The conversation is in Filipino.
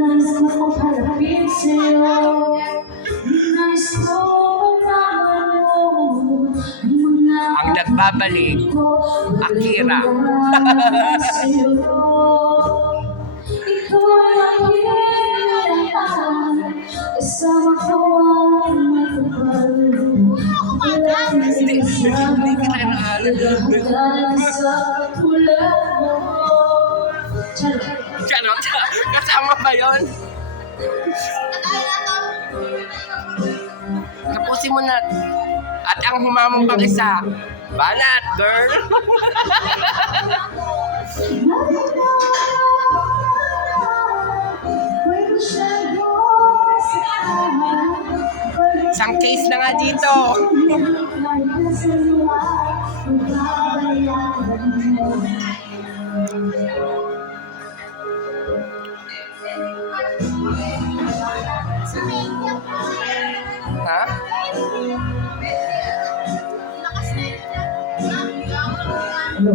Nais ko magpalapit sa'yo. Nais ko malaman mo Ang nagbabalik, Akira. Ikaw ang hinahan, kasama ko ang matapal. Hindi ka rin naalam. Sa tulad mo. Charot. Kasama ba yun? Tapusin mo na. At ang humamong pang isa, banat, girl. Isang case na nga dito. Ha? Hello.